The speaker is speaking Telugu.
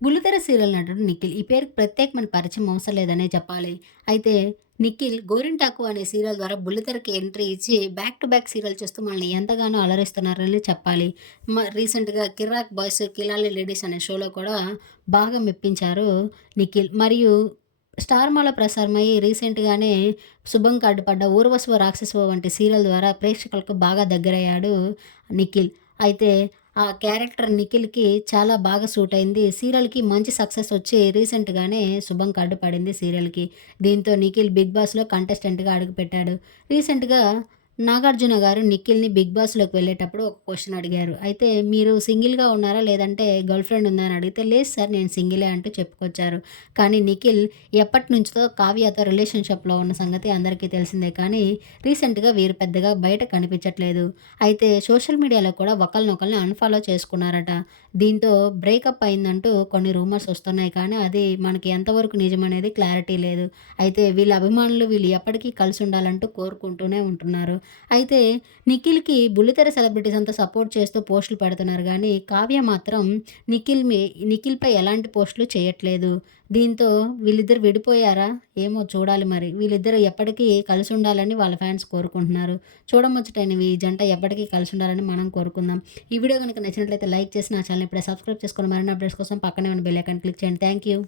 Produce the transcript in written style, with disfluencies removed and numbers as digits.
బుల్లితెర సీరియల్ నటుడు నిఖిల్. ఈ పేరుకి ప్రత్యేకమైన పరిచయం అవసరం లేదనే చెప్పాలి. అయితే నిఖిల్ 'గోరింటాకు' అనే సీరియల్ ద్వారా బుల్లితెరకి ఎంట్రీ ఇచ్చి బ్యాక్ టు బ్యాక్ సీరియల్ చేస్తూ మనల్ని ఎంతగానో అలరిస్తున్నారని చెప్పాలి. రీసెంట్‌గా 'కిర్రాక్ బాయ్స్ కిలాడి లేడీస్' అనే షోలో కూడా బాగా మెప్పించారు నిఖిల్. మరియు స్టార్మాలో ప్రసారమయ్యి రీసెంట్‌గానే 'శుభం కార్డ్ పడ్డ', 'ఊర్వశివో రాక్షసివో' వంటి సీరియల్ ద్వారా ప్రేక్షకులకు బాగా దగ్గరయ్యాడు నిఖిల్. అయితే ఆ క్యారెక్టర్ నిఖిల్‌కి చాలా బాగా సూట్ అయింది. సీరియల్‌కి మంచి సక్సెస్ వచ్చి రీసెంట్‌గానే శుభం కార్డ్ పడింది సీరియల్‌కి. దీంతో నిఖిల్ 'బిగ్ బాస్‌లో' కంటెస్టెంట్‌గా అడుగుపెట్టాడు. రీసెంట్‌గా నాగార్జున గారు నిఖిల్‌ని 'బిగ్ బాస్‌లోకి' వెళ్ళేటప్పుడు ఒక క్వెషన్ అడిగారు. అయితే మీరు సింగిల్‌గా ఉన్నారా? లేదంటే గర్ల్ ఫ్రెండ్ ఉందా? అని అడిగితే, లేదు సార్ నేను సింగిలే అంటూ చెప్పుకొచ్చారు. కానీ నిఖిల్ ఎప్పటినుంచో కావ్యతో రిలేషన్‌షిప్‌లో ఉన్న సంగతి అందరికీ తెలిసిందే. కానీ రీసెంట్‌గా వీరు పెద్దగా బయట కనిపించట్లేదు. అయితే సోషల్ మీడియాలో కూడా ఒకళ్ళనొకళ్ళని అన్‌ఫాలో చేసుకున్నారట. దీంతో బ్రేకప్ అయిందంటూ కొన్ని రూమర్స్ వస్తున్నాయి. కానీ అది మనకి ఎంతవరకు నిజమనేది క్లారిటీ లేదు. అయితే వీళ్ళ అభిమానులు వీళ్ళు ఎప్పటికీ కలిసుండాలంటూ కోరుకుంటూనే ఉంటున్నారు. అయితే నిఖిల్‌కి బుల్లితెర సెలబ్రిటీస్ అంతా సపోర్ట్ చేస్తూ పోస్టులు పెడుతున్నారు గానీ, కావ్య మాత్రం నిఖిల్‌పై ఎలాంటి పోస్టులు చేయట్లేదు. దీంతో వీళ్ళిద్దరు విడిపోయారా? ఏమో చూడాలి మరి. వీళ్ళిద్దరూ ఎప్పటికీ కలిసుండాలని వాళ్ళ ఫ్యాన్స్ కోరుకుంటున్నారు. చూడముచ్చటైనవి ఈ జంట ఎప్పటికీ కలిసుండాలని మనం కోరుకుందాం. ఈ వీడియో గనుక నచ్చినట్లయితే లైక్ చేసి నా ఛానెల్‌ని ఇప్పుడే సబ్స్క్రైబ్ చేసుకొని మరిన్ని అప్డేట్స్ కోసం పక్కనే ఉన్న బెల్ ఐకాన్ క్లిక్ చేయండి. Thank you.